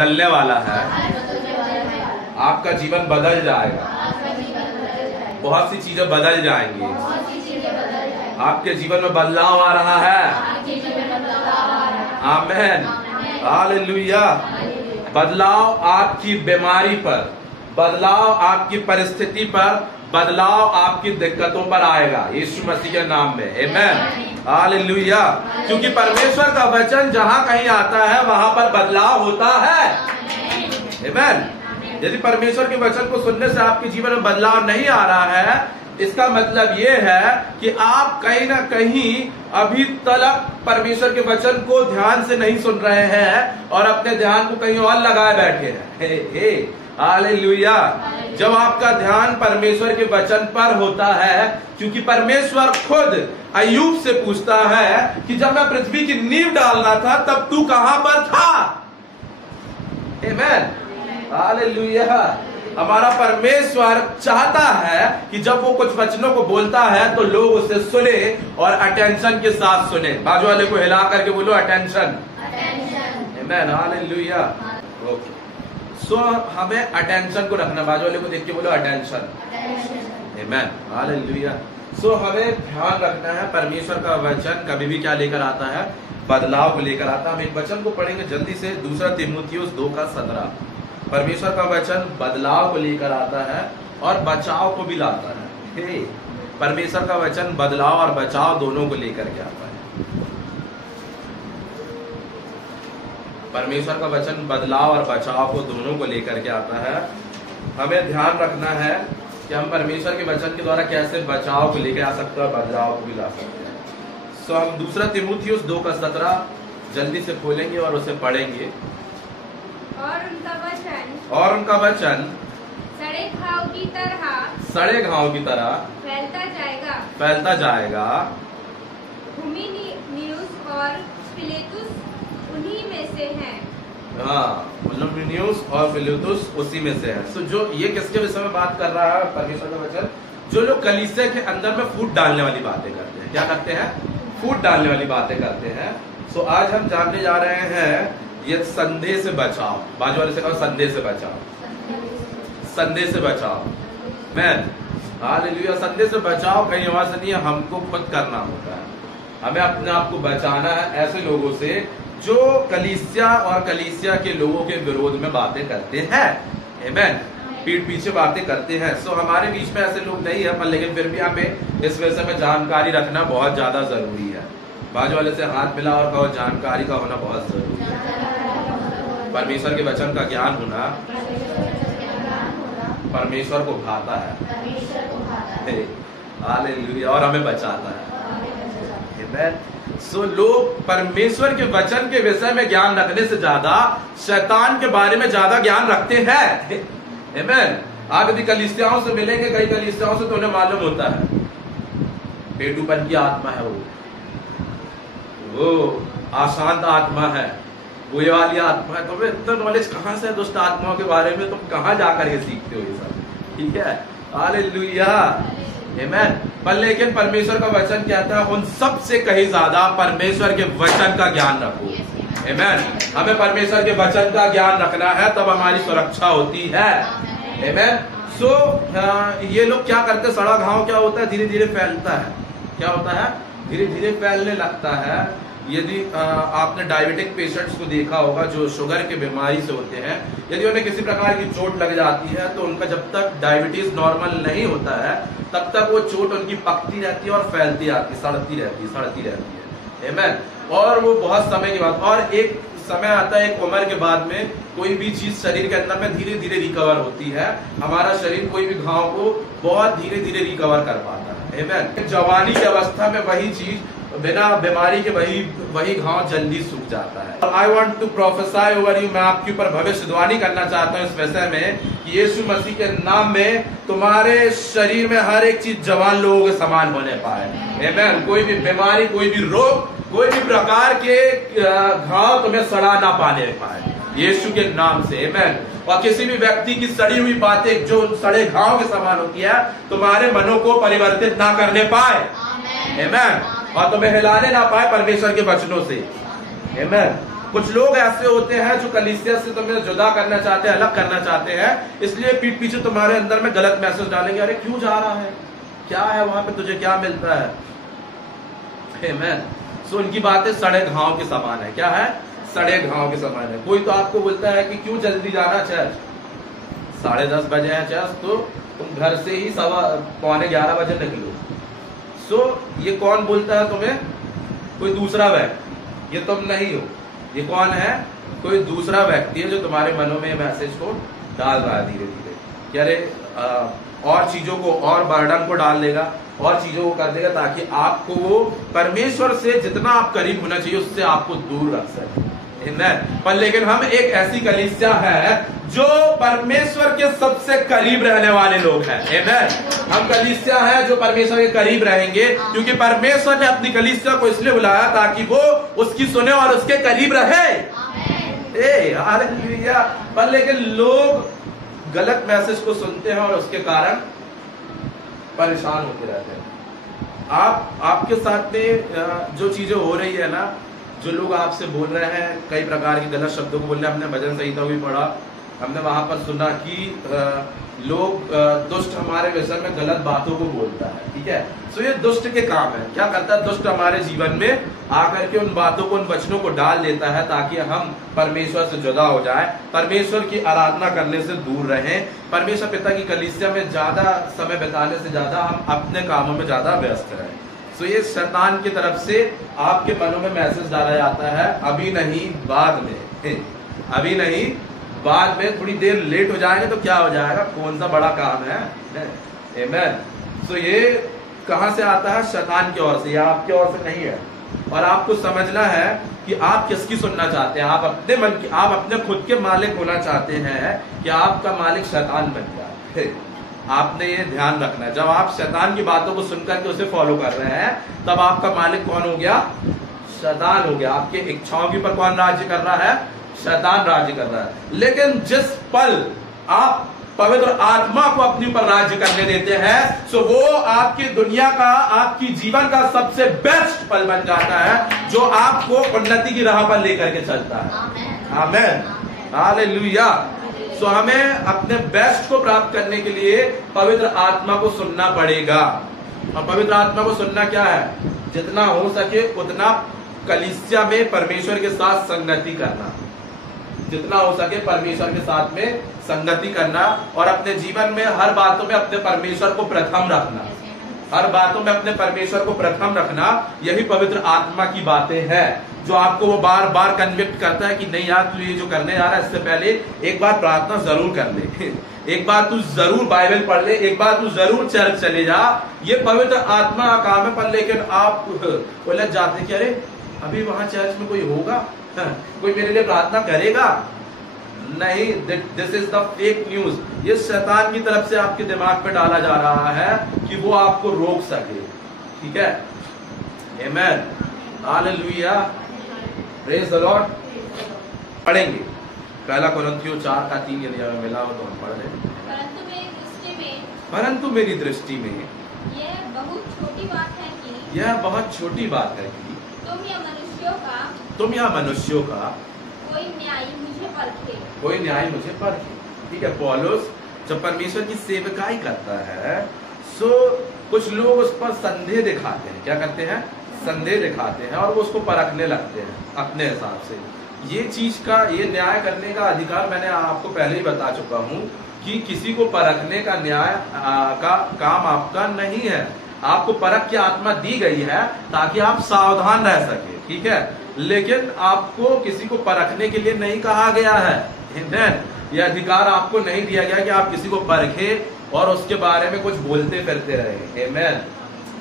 बदलने वाला है। आपका जीवन बदल जाएगा, बहुत सी चीजें बदल जाएंगी। आपके जीवन में बदलाव आ रहा है। आमीन, हालेलुया। बदलाव आपकी बीमारी पर, बदलाव आपकी परिस्थिति पर, बदलाव आपकी दिक्कतों पर आएगा यीशु मसीह के नाम में। आमीन, हालेलुया। क्योंकि परमेश्वर का वचन जहां कहीं आता है वहां पर बदलाव होता है। आमीन। यदि परमेश्वर के वचन को सुनने से आपके जीवन में बदलाव नहीं आ रहा है, इसका मतलब ये है कि आप कहीं ना कहीं अभी तक परमेश्वर के वचन को ध्यान से नहीं सुन रहे हैं और अपने ध्यान को कहीं और लगाए बैठे हैं। हालेलुया। जब आपका ध्यान परमेश्वर के वचन पर होता है, क्योंकि परमेश्वर खुद अय्यूब से पूछता है कि जब मैं पृथ्वी की नींव डालना था तब तू कहां पर था। आमीन, हालेलुया। हमारा परमेश्वर चाहता है कि जब वो कुछ वचनों को बोलता है तो लोग उसे सुने और अटेंशन के साथ सुने। बाजू वाले को हिला करके बोलो अटेंशन। आमीन, हालेलुया। ओके, सो हमें अटेंशन को रखना। बाजू वाले को देख के बोलो अटेंशन। आमीन, हालेलुया। सो हमें ध्यान रखना है, परमेश्वर का वचन कभी भी क्या लेकर आता है, बदलाव को लेकर आता है। हम एक वचन को पढ़ेंगे जल्दी से, 2 तीमुथियुस 2:17। परमेश्वर का वचन बदलाव को लेकर आता है और बचाव को भी लाता है। परमेश्वर का वचन बदलाव और बचाव दोनों को लेकर के आता है। परमेश्वर का वचन बदलाव और बचाव को दोनों को लेकर के आता है। हमें ध्यान रखना है कि हम परमेश्वर के वचन के द्वारा कैसे बचाव को लेकर आ सकते हैं और बदलाव को भी ला सकते हैं। सो हम 2 तीमुथियुस 2:17 जल्दी से खोलेंगे और उसे पढ़ेंगे। और उनका वचन सड़े घाव की तरह फैलता जाएगा। हुमिनयुस और फिलेतुस उन्हीं में से हैं। हाँ, हुमिनयुस और फिलेतुस उसी में से है। सो जो ये किसके विषय में बात कर रहा है परमेश्वर का वचन? जो लोग कलीसिया के अंदर में फूट डालने वाली बातें करते हैं। क्या करते हैं? फूट डालने वाली बातें करते हैं। सो आज हम जानने जा रहे हैं ये संदेह से बचाओ। बाजू वाले से कहो संदेह से बचाओ, संदेह से बचाओ। मैं हालेलुया। संदेह से बचाओ कहीं और से नहीं है, हमको खुद करना होता है। हमें अपने आप को बचाना है ऐसे लोगों से जो कलीसिया और कलीसिया के लोगों के विरोध में बातें करते हैं। आमीन, पीठ पीछे बातें करते हैं। सो हमारे बीच में ऐसे लोग नहीं है, पर लेकिन फिर भी हमें इस विषय में जानकारी रखना बहुत ज्यादा जरूरी है। बाजू वाले से हाथ मिला और कहो जानकारी का होना बहुत जरूरी है। परमेश्वर के वचन का ज्ञान होना परमेश्वर को भाता है। हालेलुया। और हमें बचाता है। सो लोग परमेश्वर के वचन के विषय में ज्ञान रखने से ज्यादा शैतान के बारे में ज्यादा ज्ञान रखते हैं। आमीन। आप यदि कलीसियाओं से मिलेंगे, कई कलीसियाओं से तो उन्हें मालूम होता है पेटूपन की आत्मा है, वो अशांत आत्मा है, वो ये वाली आत्मा है। तुम्हें इतना नॉलेज कहां से है दुष्ट आत्माओं के बारे में? तुम कहां जाकर ये सीखते हो ये सब? ठीक है, हालेलुया। आमीन। पर लेकिन परमेश्वर का वचन कहता है उन सब से कहीं ज्यादा परमेश्वर के वचन का ज्ञान रखो। आमीन। हमें परमेश्वर के वचन का ज्ञान रखना है, तब हमारी सुरक्षा होती है। आमीन। सो ये लोग क्या करते? सड़ा घाव क्या होता है? धीरे धीरे फैलता है। क्या होता है? धीरे धीरे फैलने लगता है। यदि आपने डायबिटिक पेशेंट्स को देखा होगा जो शुगर के बीमारी से होते हैं, यदि उन्हें किसी प्रकार की चोट लग जाती है तो उनका जब तक डायबिटीज नॉर्मल नहीं होता है तब तक वो चोट उनकी पकती रहती है और फैलती रहती है, सड़ती रहती है। आमीन। और वो बहुत समय के बाद, और एक समय आता है एक उम्र के बाद में कोई भी चीज शरीर के अंदर में धीरे धीरे रिकवर होती है। हमारा शरीर कोई भी घाव को बहुत धीरे धीरे रिकवर कर पाता है। आमीन। जवानी की अवस्था में वही चीज बिना बीमारी के वही घाव जल्दी सूख जाता है। I want to prophesy over you. मैं आपके ऊपर भविष्यवाणी करना चाहता हूँ इस विषय में कि यीशु मसीह के नाम में तुम्हारे शरीर में हर एक चीज जवान लोगों के समान होने पाए। आमीन। कोई भी बीमारी, कोई भी रोग, कोई भी प्रकार के घाव तुम्हें सड़ा ना पाने पाए यीशु के नाम से। आमीन। और किसी भी व्यक्ति की सड़ी हुई बातें जो सड़े घाव के समान होती है तुम्हारे मनों को परिवर्तित ना करने पाए। आमीन। और तुम्हें हिलाने ना पाए परमेश्वर के वचनों से। आमीन। कुछ लोग ऐसे होते हैं जो कलीसिया से तुम्हें जुदा करना चाहते हैं, अलग करना चाहते हैं, इसलिए पीठ पीछे तुम्हारे अंदर में गलत मैसेज डालेंगे, अरे क्यों जा रहा है, क्या है वहां पे, तुझे क्या मिलता है। आमीन। सो उनकी बातें सड़े घाव के समान है। क्या है? सड़े घाव के समान है। कोई तो आपको बोलता है कि क्यों जल्दी जाना चर्च, 10:30 बजे है चर्च, तो तुम घर से ही 11:15 बजे निकलो। सो ये कौन बोलता है तुम्हें? कोई दूसरा व्यक्ति, ये तुम नहीं हो। ये कौन है? कोई दूसरा व्यक्ति है जो तुम्हारे मनों में मैसेज को डाल रहा है धीरे धीरे कि अरे और चीजों को, और बर्डन को डाल देगा, और चीजों को कर देगा ताकि आपको वो परमेश्वर से जितना आप करीब होना चाहिए उससे आपको दूर रख सके। पर लेकिन हम एक ऐसी कलीसिया है जो परमेश्वर के सबसे करीब रहने वाले लोग हैं। हम कलीसिया है जो परमेश्वर के करीब रहेंगे, क्योंकि परमेश्वर ने अपनी कलीसिया को इसलिए बुलाया ताकि वो उसकी सुने और उसके करीब रहे। हालेलुया। पर लेकिन लोग गलत मैसेज को सुनते हैं और उसके कारण परेशान होते रहते हैं। आपके साथ में जो चीजें हो रही है ना, जो लोग आपसे बोल रहे हैं, कई प्रकार के गलत शब्दों को बोल रहे हैं। हमने भजन संहिता भी पढ़ा, हमने वहां पर सुना कि लोग दुष्ट हमारे विषय में गलत बातों को बोलता है। ठीक है, सो ये दुष्ट के काम है। क्या करता है दुष्ट? हमारे जीवन में आकर के उन बातों को, उन वचनों को डाल देता है ताकि हम परमेश्वर से जुदा हो जाए, परमेश्वर की आराधना करने से दूर रहें, परमेश्वर पिता की कलीसिया में ज्यादा समय बिताने से ज्यादा हम अपने कामों में ज्यादा व्यस्त रहें। तो ये शैतान की तरफ से आपके मनों में मैसेज डाला जाता है, अभी नहीं बाद में, अभी नहीं बाद में, थोड़ी देर लेट हो जाएंगे तो क्या हो जाएगा, कौन सा बड़ा काम है। आमीन। सो ये कहां से आता है? शैतान की ओर से, या आपकी ओर से नहीं है। और आपको समझना है कि आप किसकी सुनना चाहते हैं। आप अपने मन की, आप अपने खुद के मालिक होना चाहते हैं कि आपका मालिक शैतान बन जाए। आपने ये ध्यान रखना है, जब आप शैतान की बातों को सुनकर के उसे फॉलो कर रहे हैं, तब आपका मालिक कौन हो गया? शैतान हो गया। आपके इच्छाओं के ऊपर कौन राज्य कर रहा है? शैतान राज्य कर रहा है। लेकिन जिस पल आप पवित्र आत्मा को अपने ऊपर राज्य करने देते हैं, सो वो आपकी दुनिया का, आपकी जीवन का सबसे बेस्ट पल बन जाता है, जो आपको उन्नति की राह पर लेकर के चलता है। आमीन। हालेलुया। सो हमें अपने बेस्ट को प्राप्त करने के लिए पवित्र आत्मा को सुनना पड़ेगा। और पवित्र आत्मा को सुनना क्या है? जितना हो सके उतना कलीसिया में परमेश्वर के साथ संगति करना, जितना हो सके परमेश्वर के साथ में संगति करना, और अपने जीवन में हर बातों में अपने परमेश्वर को प्रथम रखना, हर बातों में अपने परमेश्वर को प्रथम रखना। यही पवित्र आत्मा की बातें हैं जो आपको वो बार बार कन्विक्ट करता है कि नहीं यार, तू ये जो करने जा रहा है, इससे पहले एक बार प्रार्थना जरूर कर ले, एक बार तू जरूर बाइबल पढ़ ले, एक बार तू जरूर चर्च चले जा। ये पवित्र आत्मा का काम है। पर लेकिन आप उलझ जाते कि अरे अभी वहां चर्च में कोई होगा, कोई मेरे लिए प्रार्थना करेगा? नहीं, this is the fake news. ये शैतान की तरफ से आपके दिमाग पे डाला जा रहा है कि वो आपको रोक सके। ठीक है, आमीन, हालेलुया, प्रेज द लॉर्ड। पढ़ेंगे 1 कोरिन्थियों 4:3, यदि हमें मिला हो तो हम पढ़ लें। परंतु मेरी दृष्टि में यह बहुत छोटी बात है कि, यह बहुत छोटी बात है कि तुम या मनुष्यों का कोई न्याय मुझे परखे, कोई न्याय मुझे परखे। ठीक है, पौलुस जब परमेश्वर की सेवकाई करता है, सो कुछ लोग उस पर संदेह दिखाते हैं। क्या करते हैं? संदेह दिखाते हैं, और वो उसको परखने लगते हैं अपने हिसाब से। ये चीज का, ये न्याय करने का अधिकार मैंने आपको पहले ही बता चुका हूं कि किसी को परखने का न्याय का काम आपका नहीं है। आपको परख की आत्मा दी गई है ताकि आप सावधान रह सके। ठीक है, लेकिन आपको किसी को परखने के लिए नहीं कहा गया है। यह अधिकार आपको नहीं दिया गया कि आप किसी को परखे और उसके बारे में कुछ बोलते फिरते रहे। आमीन,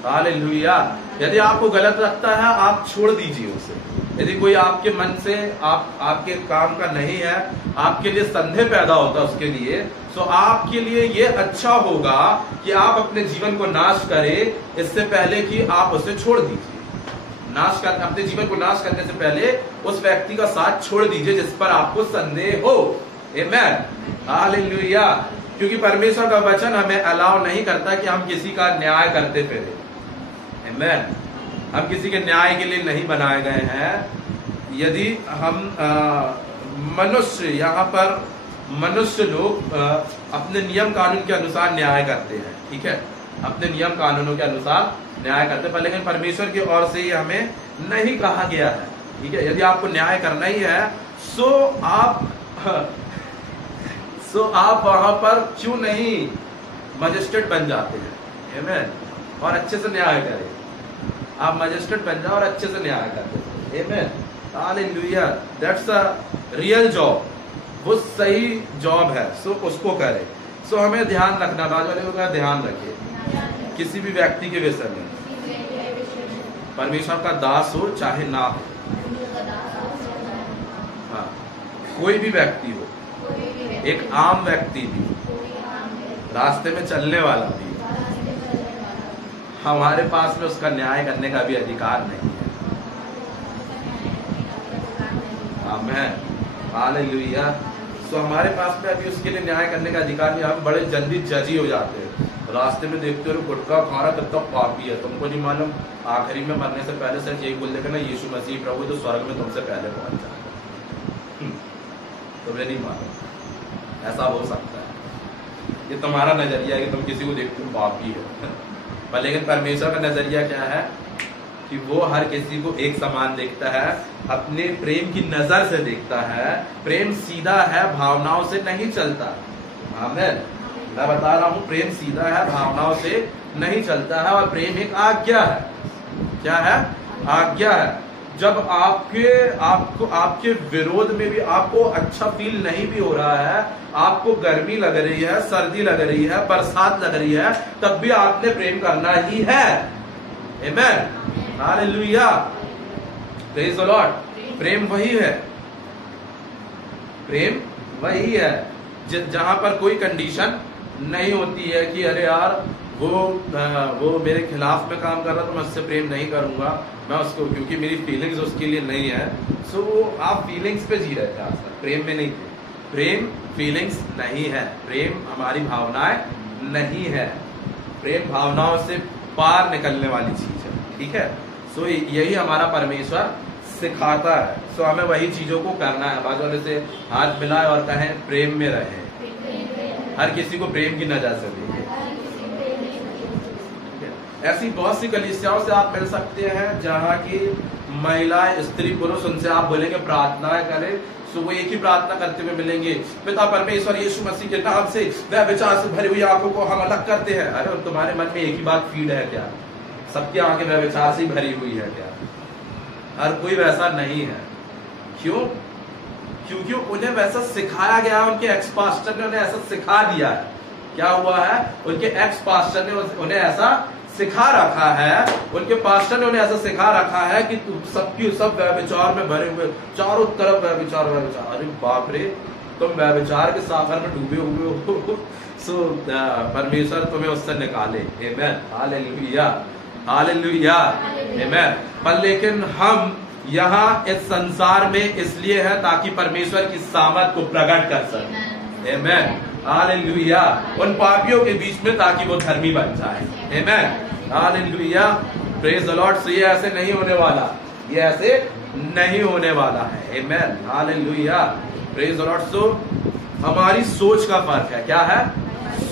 हालेलुया। यदि आपको गलत लगता है, आप छोड़ दीजिए उसे। यदि कोई आपके मन से आपके काम का नहीं है, आपके लिए संदेह पैदा होता है उसके लिए, तो आपके लिए ये अच्छा होगा कि आप अपने जीवन को नाश करें इससे पहले कि आप उसे छोड़ दीजिए। अपने जीवन को नाश करने से पहले उस व्यक्ति का साथ छोड़ दीजिए जिस पर आपको संदेह हो। आमीन, हालेलुया। क्योंकि परमेश्वर का वचन हमें अलाउ नहीं करता कि हम किसी का न्याय करते फिरे। आमीन, हम किसी के न्याय के लिए नहीं बनाए गए हैं। यदि हम मनुष्य, यहाँ पर मनुष्य लोग अपने नियम कानून के अनुसार न्याय करते हैं, ठीक है, अपने नियम कानूनों के अनुसार न्याय करते हैं, पर लेकिन परमेश्वर की ओर से ये हमें नहीं कहा गया है, ठीक है। यदि आपको न्याय करना ही है सो आप वहां पर क्यों नहीं मजिस्ट्रेट बन जाते हैं, आमीन, और अच्छे से न्याय करें। आप मजिस्ट्रेट बन जाओ और अच्छे से न्याय करते, आमीन, hallelujah. That's a real job, वो सही जॉब है, सो उसको करें। सो हमें ध्यान रखना, बाजू वाले का ध्यान रखिए, किसी भी व्यक्ति के विषय में, परमेश्वर का दास हो चाहे ना हो, हाँ, कोई भी व्यक्ति हो, एक आम व्यक्ति भी, रास्ते में चलने वाला भी, हमारे पास में उसका न्याय करने का भी अधिकार नहीं है। आमीन, हालेलुया। सो हमारे पास में अभी उसके लिए न्याय करने का अधिकार नहीं। हम बड़े जल्दी जजी हो जाते हैं, रास्ते में देखते हो गुटखा खा रहा तब तक पापी है, तुमको नहीं मालूम आखिरी में मरने से पहले से यही बोल देगा ना, यीशु मसीह प्रभु तो स्वर्ग में तुमसे पहले पहुंच जाएगा, तुम्हें नहीं मालूम। ऐसा हो सकता है, ये तुम्हारा नजरिया है कि तुम किसी को देखते हो पापी है, पर लेकिन परमेश्वर का नजरिया क्या है कि वो हर किसी को एक समान देखता है, अपने प्रेम की नजर से देखता है। प्रेम सीधा है, भावनाओं से नहीं चलता। आमीन, मैं बता रहा हूं, प्रेम सीधा है, भावनाओं से नहीं चलता है, और प्रेम एक आज्ञा है। क्या है? आज्ञा है। जब आपके विरोध में भी आपको अच्छा फील नहीं भी हो रहा है, आपको गर्मी लग रही है, सर्दी लग रही है, बरसात लग रही है, तब भी आपने प्रेम करना ही है। आमीन, हालेलुया, प्रेज द लॉर्ड। प्रेम वही है, प्रेम वही है जहां पर कोई कंडीशन नहीं होती है कि अरे यार वो मेरे खिलाफ में काम कर रहा तो मैं उससे प्रेम नहीं करूंगा, मैं उसको, क्योंकि मेरी फीलिंग्स उसके लिए नहीं है। सो आप फीलिंग्स पे जी रहे थे आज तक, प्रेम में नहीं थे। प्रेम फीलिंग्स नहीं है, प्रेम हमारी भावनाएं नहीं है, प्रेम भावनाओं से पार निकलने वाली चीज है, ठीक है। सो यही हमारा परमेश्वर सिखाता है। सो हमें वही चीजों को करना है। बाजू वाले से हाथ मिलाए और कहें प्रेम में रहे, हर किसी को प्रेम की नजर से देखें। ऐसी बहुत सी कलीसियाओं से आप मिल सकते हैं जहाँ की महिलाएं, स्त्री, पुरुष, उनसे आप बोलेंगे प्रार्थनाएं करें, सो वो एक ही प्रार्थना करते हुए मिलेंगे, पिता परमेश्वर यीशु मसीह के नाम से वह विचार से भरी हुई आंखों को हम अलग करते हैं। अरे तुम्हारे मन में एक ही बात फीड है क्या? सबकी आंखें वह विचार से भरी हुई है क्या? हर कोई वैसा नहीं है। क्यों? क्योंकि उन्हें वैसा सिखाया गया, उनके एक्स पास्टर ने उन्हें ऐसा सिखा दिया है। क्या हुआ है? उनके एक्स पास्टर ने उन्हें ऐसा सिखा रखा है, उनके पास्टर ने उन्हें ऐसा सिखा रखा है कि सबकी सब व्यभिचार में भरे हुए, चारों तरफ व्यभिचार। अरे बाप रे, तुम व्यभिचार के सागर में डूबे हुए हो। सो परमेश्वर तुम्हें उससे निकाले। आमीन, हालेलुया, हालेलुया, आमीन। पर लेकिन हम यहाँ इस संसार में इसलिए है ताकि परमेश्वर की सामर्थ को प्रकट कर सके। आमीन, हालेलुया। उन पापियों के बीच में ताकि वो धर्मी बन जाए। आमीन, हालेलुया, प्रेज द लॉर्ड। सो ये ऐसे नहीं होने वाला, ये ऐसे नहीं होने वाला है। आमीन, हालेलुया, प्रेज द लॉर्ड। सो हमारी सोच का फर्क है। क्या है?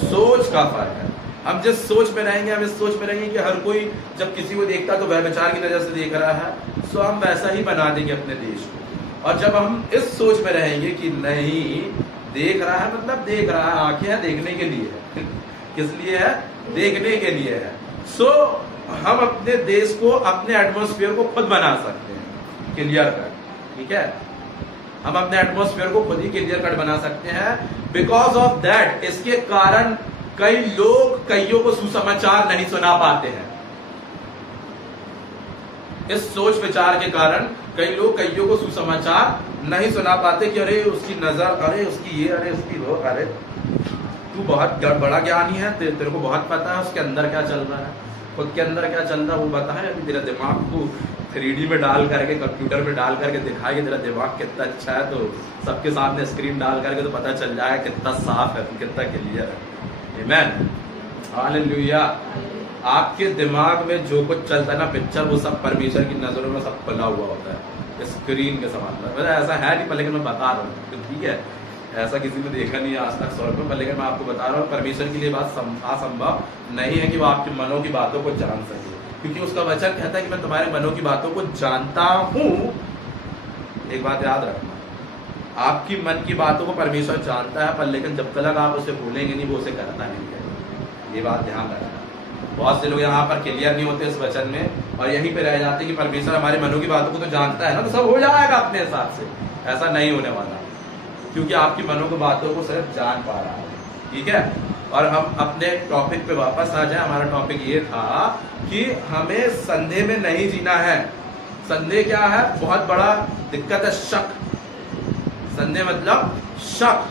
सोच का फर्क है। हम जिस सोच में रहेंगे, हम इस सोच में रहेंगे कि हर कोई जब किसी को देखता तो वह विचार की नजर से देख रहा है, सो हम वैसा ही बना देंगे अपने देश को। और जब हम इस सोच में रहेंगे कि नहीं, देख रहा है मतलब देख रहा है, आंखें हैं देखने के लिए है। किस लिए है? देखने के लिए है। सो हम अपने देश को, अपने एटमॉस्फेयर को खुद बना सकते हैं, क्लियर कट, ठीक है। हम अपने एटमॉस्फेयर को खुद ही क्लियर कट बना सकते हैं। बिकॉज ऑफ दैट, इसके कारण कई लोग कईयों को सुसमाचार नहीं सुना पाते हैं। इस सोच विचार के कारण कई लोग कईयों को सुसमाचार नहीं सुना पाते कि अरे उसकी नजर, अरे उसकी ये, अरे उसकी वो, अरे तू बहुत बड़ा ज्ञानी है, तेरे को बहुत पता है उसके अंदर क्या चल रहा है, खुद के अंदर क्या चल रहा है वो बता है। अभी तेरा दिमाग को 3D में डाल करके, कंप्यूटर में डाल करके दिखाए कि तेरा दिमाग कितना अच्छा है, तो सबके सामने स्क्रीन डाल करके तो पता चल जाए कितना साफ है, कितना क्लियर है। आमीन, हालेलुया। आपके दिमाग में जो कुछ चलता है ना पिक्चर, वो सब परमेश्वर की नजरों में सब खुला हुआ होता है। स्क्रीन के समांतर। मतलब ऐसा है नहीं, पर लेकिन मैं बता रहा हूँ, ठीक है, ऐसा किसी ने देखा नहीं है आज तक सॉर्ट में, पर लेकिन मैं आपको बता रहा हूँ परमेश्वर के लिए बात असंभव नहीं है कि वो आपके मनों की बातों को जान सके, क्योंकि उसका वचन कहता है कि मैं तुम्हारे मनों की बातों को जानता हूँ। एक बात याद रखना, आपकी मन की बातों को परमेश्वर जानता है, पर लेकिन जब तक आप उसे भूलेंगे नहीं, वो उसे करता नहीं है। ये बात ध्यान रखना। बहुत से लोग यहाँ पर क्लियर नहीं होते इस वचन में और यहीं पे रह जाते कि परमेश्वर हमारे मनों की बातों को तो जानता है ना, तो सब हो जाएगा अपने हिसाब से। ऐसा नहीं होने वाला, क्योंकि आपकी मनों की बातों को सिर्फ जान पा रहा है, ठीक है। और हम अपने टॉपिक पे वापस आ जाए। हमारा टॉपिक ये था कि हमें संदेह में नहीं जीना है। संदेह क्या है? बहुत बड़ा दिक्कत है, शक। संदेह मतलब शक।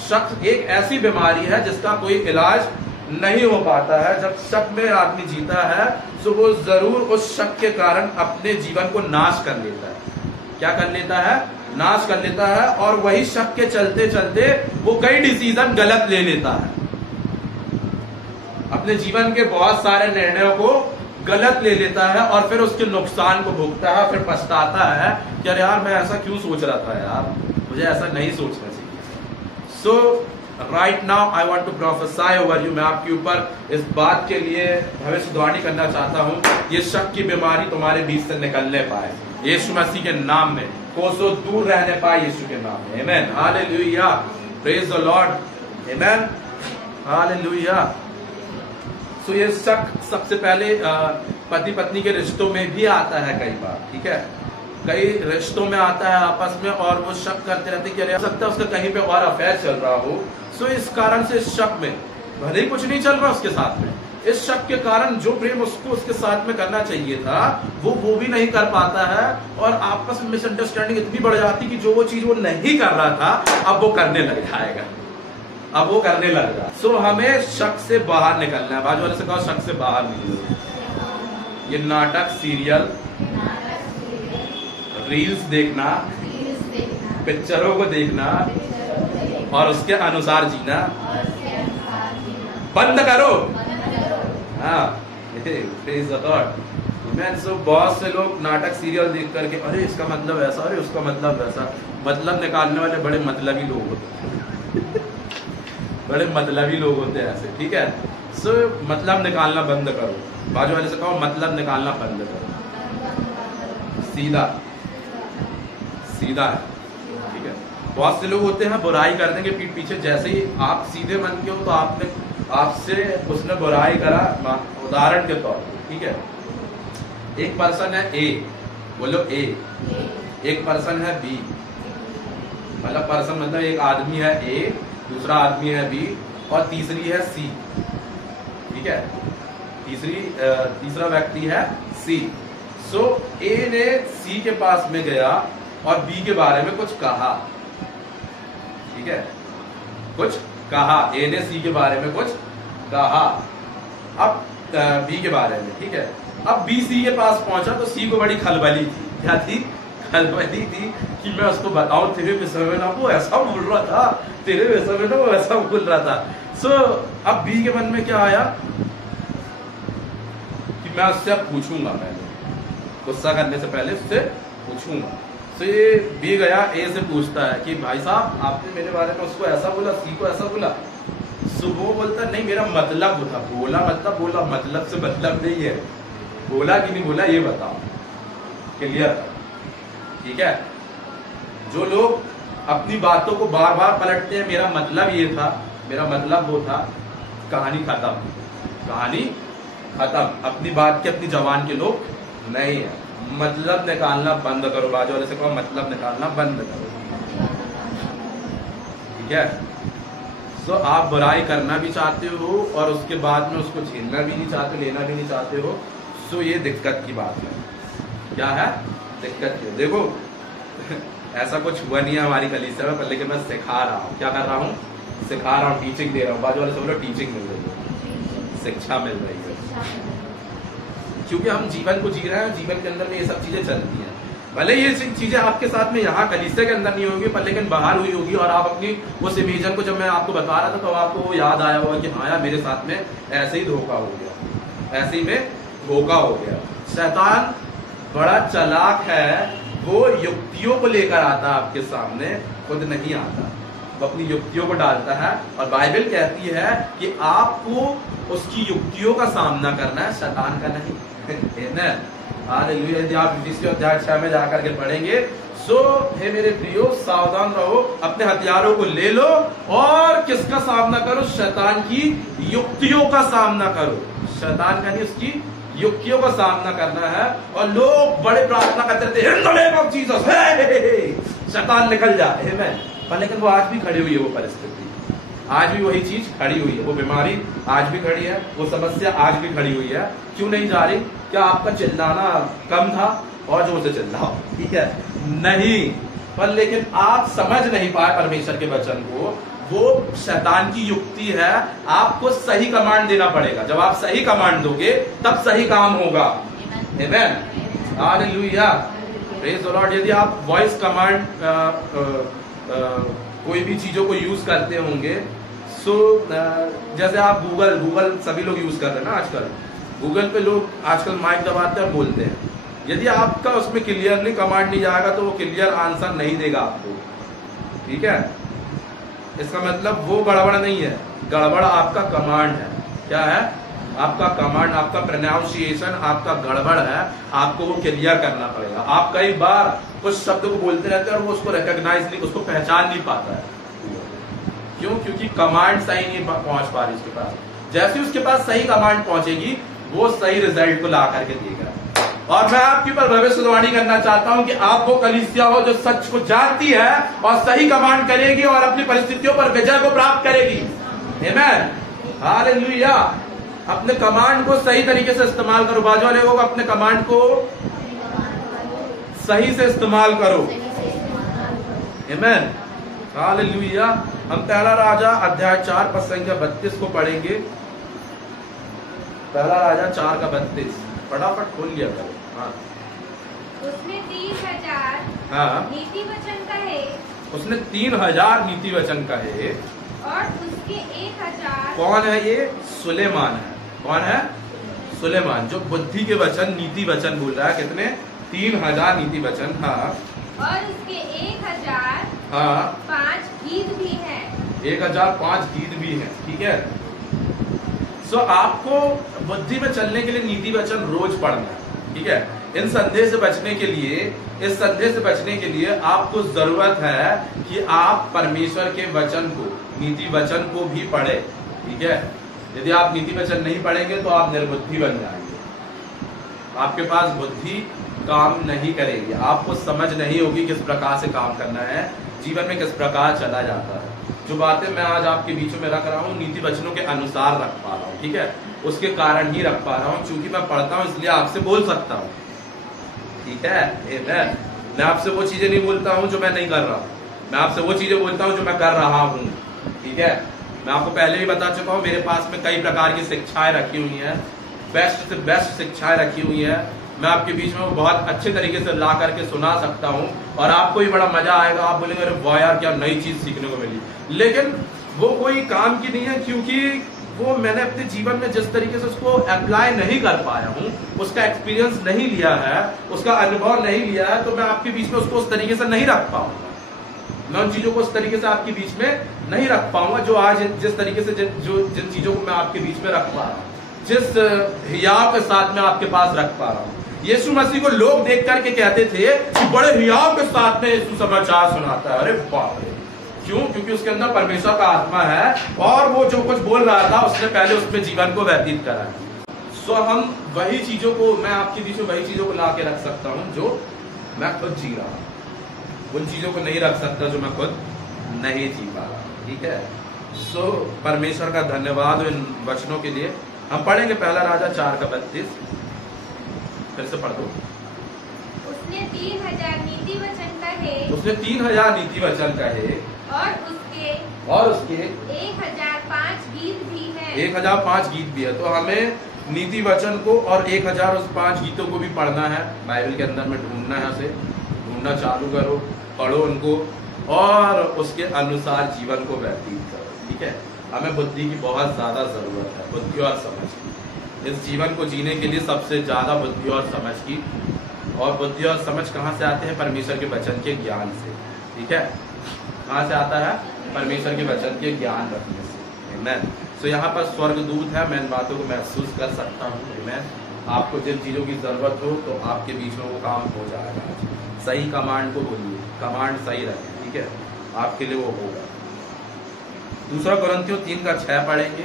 शक एक ऐसी बीमारी है जिसका कोई इलाज नहीं हो पाता है। जब शक में आदमी जीता है तो वो जरूर उस शक के कारण अपने जीवन को नाश कर लेता है। क्या कर लेता है? नाश कर लेता है। और वही शक के चलते चलते वो कई डिसीजन गलत ले लेता है, अपने जीवन के बहुत सारे निर्णयों को गलत ले लेता है और फिर उसके नुकसान को भुगतता है, फिर पछताता है कि अरे यार मैं ऐसा क्यों सोच रहा था, यार मुझे ऐसा नहीं सोचना चाहिए। So right now I want to prophesy over you. मैं आपके ऊपर इस बात के लिए भविष्यवाणी करना चाहता हूं, ये शक की बीमारी तुम्हारे बीच से निकलने पाए यीशु मसीह के नाम में, कोसों दूर रहने पाए यीशु के नाम में। Amen, hallelujah, praise the Lord, amen, hallelujah. So ये शक सबसे पहले पति पत्नी के रिश्तों में भी आता है कई बार, ठीक है, कई रिश्तों में आता है आपस में, और वो शक करते रहते कि अरे हो सकता है उसका कहीं पे और अफेयर चल रहा हो। सो इस कारण से शक में, भले ही कुछ नहीं चल रहा उसके साथ में, इस शक के कारण जो प्रेम उसको उसके साथ में करना चाहिए था वो भी नहीं कर पाता है, और आपस में मिसअंडरस्टैंडिंग इतनी बढ़ जाती कि जो वो चीज वो नहीं कर रहा था अब वो करने लग जाएगा, अब वो करने लग रहा। सो हमें शक से बाहर निकलना है। बाजू वाले से कहो, शक से बाहर निकलो। ये नाटक, सीरियल, रील्स देखना, पिक्चरों को देखना और उसके अनुसार जीना बंद करो। हाँ, सो बहुत से लोग नाटक सीरियल देख करके अरे इसका मतलब ऐसा, अरे उसका मतलब वैसा, मतलब निकालने वाले बड़े मतलबी लोग होते हैं बड़े मतलबी लोग होते हैं ऐसे, ठीक है। सो मतलब निकालना बंद करो। बाजू वाले से कहो, मतलब निकालना बंद करो। सीधा सीधा है, ठीक है। बहुत से लोग होते हैं बुराई कर देंगे पीठ पीछे, जैसे ही आप सीधे मन के हो तो आपसे उसने बुराई करा, उदाहरण के तौर पर, ठीक है। एक पर्सन है ए, बोलो ए, एक पर्सन है बी, मतलब पर्सन मतलब एक आदमी है ए, दूसरा आदमी है बी और तीसरी है सी, ठीक है, तीसरा व्यक्ति है सी। सो ए ने सी के पास में गया और बी के बारे में कुछ कहा, ठीक है, कुछ कहा, ए ने सी के बारे में कुछ कहा, अब बी के बारे में, ठीक है। अब बी सी के पास पहुंचा तो सी को बड़ी खलबली थी। क्या थी? खलबली थी कि मैं उसको बताऊं तेरे विषय में ना वो ऐसा बोल रहा था, तेरे विषय में ना वो ऐसा बोल रहा था। सो अब बी के मन में क्या आया कि मैं उससे अब पूछूंगा, मैं गुस्सा करने से पहले उससे पूछूंगा। तो ये बी गया ए से पूछता है कि भाई साहब आपने मेरे बारे में उसको ऐसा बोला, सी को ऐसा बोला। सो वो बोलता नहीं मेरा मतलब था, बोला मतलब बोला, मतलब से मतलब नहीं है, बोला कि नहीं बोला ये बताओ, क्लियर, ठीक है। जो लोग अपनी बातों को बार बार पलटते हैं, मेरा मतलब ये था, मेरा मतलब वो था, कहानी खत्म, कहानी खत्म। अपनी बात के अपनी जबान के लोग नहीं है। मतलब निकालना बंद करो। बाजू वाले से कहो, मतलब निकालना बंद करो, ठीक है। सो आप बुराई करना भी चाहते हो और उसके बाद में उसको झेलना भी नहीं चाहते, लेना भी नहीं चाहते हो। सो ये दिक्कत की बात है। क्या है दिक्कत की? देखो ऐसा कुछ हुआ नहीं है हमारी कलीसिया में, लेकिन मैं सिखा रहा हूँ। क्या कर रहा हूँ? सिखा रहा हूँ, टीचिंग दे रहा हूँ। बाजू वाले से बोलो टीचिंग मिल रही है, शिक्षा मिल रही है, क्योंकि हम जीवन को जी रहे हैं, जीवन के अंदर में ये सब चीजें चलती हैं। भले ये चीजें आपके साथ में यहाँ कलीसिया के अंदर नहीं होगी, पर लेकिन बाहर हुई होगी, और आप अपनी उस इमेजन को जब मैं आपको बता रहा था तो आपको वो याद आया होगा कि हाँ यार मेरे साथ में ऐसे ही धोखा हो गया, ऐसे ही में धोखा हो गया। शैतान बड़ा चालाक है वो युक्तियों को लेकर आता है आपके सामने, खुद नहीं आता, वो अपनी युक्तियों को डालता है। और बाइबल कहती है कि आपको उसकी युक्तियों का सामना करना है, शैतान का नहीं। हालेलुया। यदि आप इफिसियों अध्याय 6 में जाकर के पढ़ेंगे, सो हे मेरे प्रियो सावधान रहो, अपने हथियारों को ले लो और किसका सामना करो? शैतान की युक्तियों का सामना करो। शैतान का नहीं, उसकी युक्तियों का सामना करना है। और लोग बड़े प्रार्थना करते थे, in the name of Jesus, शैतान निकल जाए, आमीन। पर लेकिन वो आज भी खड़ी हुई है, वो परिस्थिति आज भी वही चीज खड़ी हुई है, वो बीमारी आज भी खड़ी है, वो समस्या आज भी खड़ी हुई है। क्यों नहीं जा रही? क्या आपका चिल्लाना कम था और जोर से चिल्लाओ, ठीक है? नहीं, पर लेकिन आप समझ नहीं पाए परमेश्वर के वचन को। वो शैतान की युक्ति है, आपको सही कमांड देना पड़ेगा। जब आप सही कमांड दोगे तब सही काम होगा। आमीन, हालेलुया, प्रेज द लॉर्ड। यदि आप वॉइस कमांड कोई भी चीजों को यूज करते होंगे, सो जैसे आप गूगल सभी लोग यूज कर रहे हैं ना आजकल। गूगल पे लोग आजकल माइक दबाते हैं और बोलते हैं। यदि आपका उसमें क्लियरली कमांड नहीं जाएगा तो वो क्लियर आंसर नहीं देगा आपको, ठीक है? इसका मतलब वो गड़बड़ नहीं है, गड़बड़ आपका कमांड है। क्या है? आपका कमांड, आपका प्रोनाउंसिएशन आपका गड़बड़ है, आपको वो क्लियर करना पड़ेगा। आप कई बार कुछ शब्द को बोलते रहते हैं और वो उसको रिकॉग्नाइज नहीं, उसको पहचान नहीं पाता है। क्यों? क्योंकि कमांड सही नहीं पहुंच पा रही उसके पास। जैसे उसके पास सही कमांड पहुंचेगी, वो सही रिजल्ट को ला करके देगा। और मैं आपके ऊपर भविष्यवाणी करना चाहता हूं कि आप वो कलीसिया हो जो सच को जानती है और सही कमांड करेगी और अपनी परिस्थितियों पर विजय को प्राप्त करेगी। आमीन, हालेलुया। अपने कमांड को सही तरीके से इस्तेमाल करो। बाजू वाले को अपने कमांड को सही से इस्तेमाल करो। आमीन, हालेलुया। हम पहला राजा अध्याय 4 पद संख्या 32 को पढ़ेंगे। पहला राजा 4 का 32 फटाफट खोल लिया करो। हाँ, उसने 30,000 हाँ, नीति वचन कहे, उसने 3,000 नीति वचन कहे और उसके 1,000। कौन है ये? सुलेमान है। कौन है? सुलेमान, जो बुद्धि के वचन, नीति वचन बोल रहा है। कितने? 3,000 नीति वचन। हाँ, और उसके 1,000 हाँ, 5 गीत भी हैं। 1,005 गीत भी हैं, ठीक है? सो आपको बुद्धि में चलने के लिए नीति वचन रोज पढ़ना है, ठीक है? इन संदेह से बचने के लिए, इस संदेह से बचने के लिए आपको जरूरत है कि आप परमेश्वर के वचन को, नीति वचन को भी पढ़े, ठीक है? यदि आप नीति वचन नहीं पढ़ेंगे तो आप निर्बुद्धि बन जाएंगे। आपके पास बुद्धि काम नहीं करेगी, आपको समझ नहीं होगी किस प्रकार से काम करना है, जीवन में किस प्रकार चला जाता है। जो बातें मैं आज आपके बीच में रख रहा हूँ, नीति वचनों के अनुसार रख पा रहा हूँ, ठीक है? उसके कारण ही रख पा रहा हूँ, क्योंकि मैं पढ़ता हूँ इसलिए आपसे बोल सकता हूँ, ठीक है? मैं आपसे वो चीजें नहीं बोलता हूँ जो मैं नहीं कर रहा हूँ, मैं आपसे वो चीजें बोलता हूँ जो मैं कर रहा हूँ, ठीक है? मैं आपको पहले भी बता चुका हूँ, मेरे पास में कई प्रकार की शिक्षाएं रखी हुई हैं, बेस्ट से बेस्ट शिक्षाएं रखी हुई हैं। मैं आपके बीच में बहुत अच्छे तरीके से ला करके सुना सकता हूँ और आपको भी बड़ा मजा आएगा। आप बोलेंगे अरे वाह यार, क्या नई चीज सीखने को मिली। लेकिन वो कोई काम की नहीं है, क्योंकि वो मैंने अपने जीवन में जिस तरीके से उसको अप्लाई नहीं कर पाया हूँ, उसका एक्सपीरियंस नहीं लिया है, उसका अनुभव नहीं लिया है, तो मैं आपके बीच में उसको उस तरीके से नहीं रख पाऊंगा। मैं उन चीजों को उस तरीके से आपके बीच में नहीं रख पाऊंगा जो आज जिस तरीके से जिन चीजों को मैं आपके बीच में रख पा रहा हूँ, जिस हियाव के साथ में आपके पास रख पा रहा हूँ। यीशु मसीह को लोग देख करके कहते थे कि बड़े हियाव के साथ में यीशु समाचार सुनाता है। अरे बाप रे, क्यों? क्योंकि उसके अंदर परमेश्वर का आत्मा है और वो जो कुछ बोल रहा था उसने पहले उसमें जीवन को व्यतीत करा है। सो हम वही चीजों को, मैं आपके बीच में वही चीजों को ला के रख सकता हूँ जो मैं खुद जी रहा हूँ, उन चीजों को नहीं रख सकता जो मैं खुद नहीं जी पा रहा, ठीक है? सो परमेश्वर का धन्यवाद इन वचनों के लिए। हम पढ़ेंगे पहला राजा 4 का 32, फिर से पढ़ दो। उसने 3,000 नीति वचन कहे, उसने 3,000 नीति वचन कहे और उसके 1,005 गीत भी हैं। 1,005 गीत भी है। तो हमें नीति वचन को और 1,005 गीतों को भी पढ़ना है, बाइबल के अंदर में ढूंढना है, उसे ढूंढना चालू करो, पढ़ो उनको और उसके अनुसार जीवन को व्यतीत करो, ठीक है? हमें बुद्धि की बहुत ज्यादा जरूरत है, बुद्धि और समझ की। इस जीवन को जीने के लिए सबसे ज्यादा बुद्धि और समझ की और बुद्धि और समझ कहाँ से आते हैं? परमेश्वर के वचन के ज्ञान से। ठीक है, कहाँ से आता है? परमेश्वर के वचन के ज्ञान रखने से। आमीन। सो यहाँ पर स्वर्गदूत है, मैं इन बातों को महसूस कर सकता हूँ। आमीन। आपको जिन चीजों की जरूरत हो तो आपके बीच में वो काम हो जाएगा। सही कमांड को बोलिए, कमांड सही रखें, ठीक है, आपके लिए वो होगा। दूसरा कुरिन्थियों 3:6 पढ़ेंगे।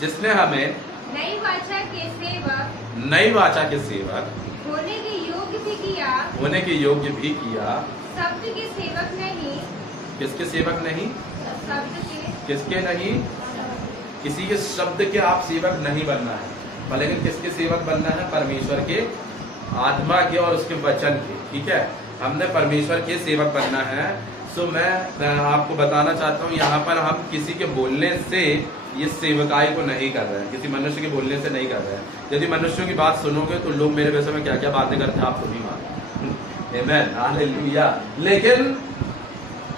जिसने हमें नई वाचा के सेवक होने के योग्य भी किया। शब्द के सेवक नहीं। किसके सेवक नहीं? शब्द के। किसके नहीं? किसी के शब्द के आप सेवक नहीं बनना है, लेकिन किसके सेवक बनना है? परमेश्वर के आत्मा के और उसके वचन के। ठीक है, हमने परमेश्वर के सेवक बनना है। सो मैं आपको बताना चाहता हूँ, यहाँ पर हम किसी के बोलने से ये सेवकाई को नहीं कर रहे हैं, किसी मनुष्य के बोलने से नहीं कर रहे हैं। यदि मनुष्यों की बात सुनोगे तो लोग मेरे विषय में क्या क्या बातें करते हैं आप तो नहीं मानते। आमीन, हालेलुया। लेकिन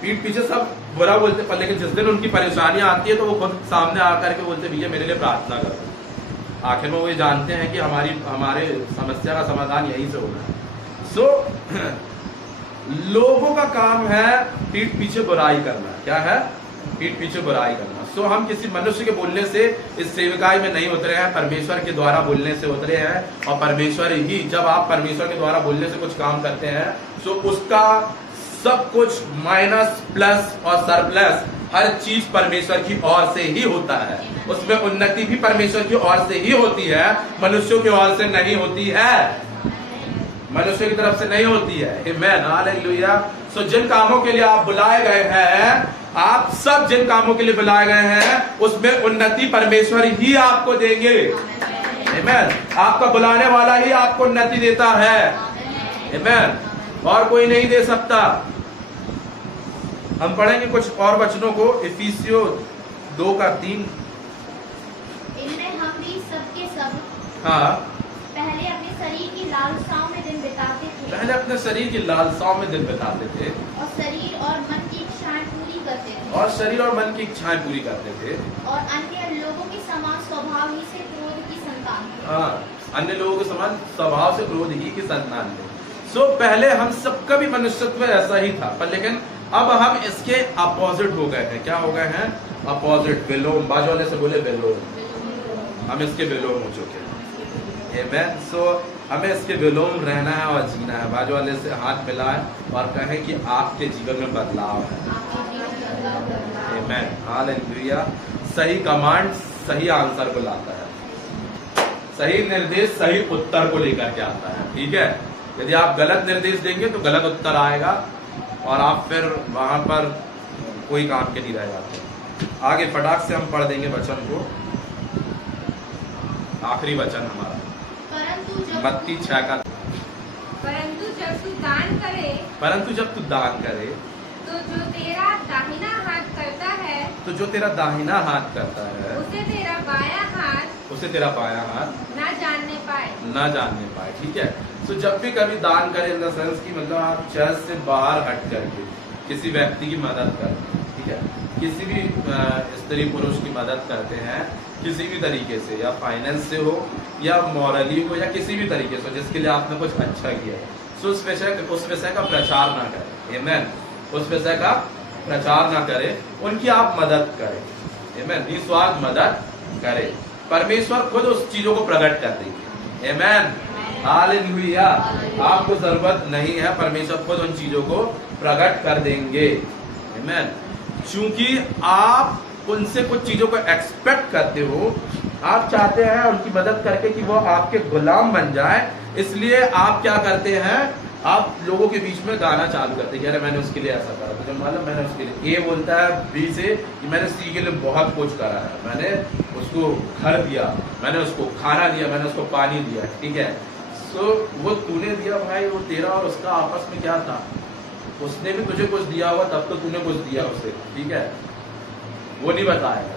पीठ पीछे सब बुरा बोलते, पर लेकिन जिस दिन उनकी परेशानियां आती है तो वो खुद सामने आकर के बोलते भैया मेरे लिए प्रार्थना करो। आखिर में वो ये जानते हैं कि हमारे समस्या का समाधान यहीं से होना है। सो लोगों का काम है पीठ पीछे बुराई करना। क्या है? पीठ पीछे बुराई करना। सो हम किसी मनुष्य के बोलने से इस सेवकाई में नहीं उतरे हैं, परमेश्वर के द्वारा बोलने से उतरे हैं। और परमेश्वर ही, जब आप परमेश्वर के द्वारा बोलने से कुछ काम करते हैं तो उसका सब कुछ माइनस प्लस और सरप्लस हर चीज परमेश्वर की ओर से ही होता है। उसमें उन्नति भी परमेश्वर की ओर से ही होती है, मनुष्यों की ओर से नहीं होती है, मनुष्य की तरफ से नहीं होती है। आमीन, हालेलुया। सो जिन कामों के लिए आप बुलाए गए हैं, आप सब जिन कामों के लिए बुलाए गए हैं उसमें उन्नति परमेश्वर ही आपको देंगे। आमीन, आपका बुलाने वाला ही आपको उन्नति देता है। आमीन, और कोई नहीं दे सकता। हम पढ़ेंगे कुछ और वचनों को। इफिसियों 2:3। इनमें हम भी सबके सब हाँ, पहले अपने शरीर की लालसाओं में दिन बिताते थे। पहले अपने शरीर की लालसाओं में दिन बिताते थे और शरीर और मन की इच्छाएं पूरी करते थे। और शरीर और मन की इच्छाएं पूरी करते थे। और अन्य लोगों के समान स्वभाव ही से क्रोध की संतान थे। हाँ, अन्य लोगों के समान स्वभाव से क्रोध ही की संतान थे। सो पहले हम सबका भी मनुष्यत्व ऐसा ही था, पर लेकिन अब हम इसके अपोजिट हो गए हैं। क्या हो गए हैं? अपोजिट, विलोम। बाजू वाले से बोले विलोम। हम इसके विलोम हो चुके हैं। आमीन। सो हमें इसके विलोम रहना है और जीना है। बाजू वाले से हाथ मिलाएं और कहें कि आपके जीवन में बदलाव है। आमीन, हालेलुया। सही कमांड सही आंसर को लाता है, सही निर्देश सही उत्तर को लेकर के आता है। ठीक है, यदि आप गलत निर्देश देंगे तो गलत उत्तर आएगा और आप फिर वहां पर कोई काम के नहीं रह जाते। आगे फटाक से हम पढ़ देंगे वचन को। आखिरी वचन हमारा मत्ती 6 का। परंतु जब तू दान करे तो जो तेरा दाहिना हाथ करता है उसे तेरा बायां हाथ ना जानने पाए। ठीक है, तो जब भी कभी दान करें, इन द सेंस की मतलब आप चर्च से बाहर हट करके किसी व्यक्ति की मदद करते हैं, ठीक है, किसी भी स्त्री पुरुष की मदद करते हैं किसी भी तरीके से, या फाइनेंस से हो या मॉरली हो या किसी भी तरीके से जिसके लिए आपने कुछ अच्छा किया, तो उस विषय का प्रचार ना करें। आमीन, उस विषय का प्रचार ना करें, उनकी आप मदद करें। आमीन, निस्वार्थ मदद करें। परमेश्वर खुद उस चीजों को प्रकट कर देंगे। आमीन, हालेलुया। आपको जरूरत नहीं है, परमेश्वर खुद उन चीजों को प्रकट कर देंगे। आमीन, क्योंकि आप उनसे कुछ चीजों को एक्सपेक्ट करते हो, आप चाहते हैं उनकी मदद करके कि वो आपके गुलाम बन जाए, इसलिए आप क्या करते हैं, आप लोगों के बीच में गाना चालू करते हैं, अरे मैंने उसके लिए ऐसा करा, मुझे मालूम मैंने उसके लिए, ए बोलता है बी से कि मैंने सी के लिए बहुत कुछ करा है, मैंने उसको घर दिया, मैंने उसको खाना दिया, मैंने उसको पानी दिया। ठीक है, सो वो तूने दिया भाई, वो तेरा और उसका आपस में क्या था, उसने भी तुझे कुछ दिया होगा तब तो तूने कुछ दिया उसे। ठीक है, वो नहीं बताएगा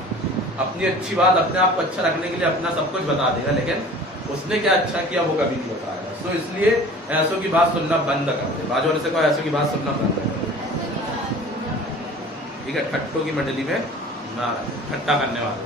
अपनी अच्छी बात, अपने आप को अच्छा रखने के लिए अपना सब कुछ बता देगा, लेकिन उसने क्या अच्छा किया वो कभी नहीं बताएगा। तो इसलिए ऐसों की बात सुनना बंद कर दे। बाजू वाले से कहो ऐसों की बात सुनना बंद कर दे। ठीक है, ठट्टों की मंडली में ना, ठट्टा करने वाले।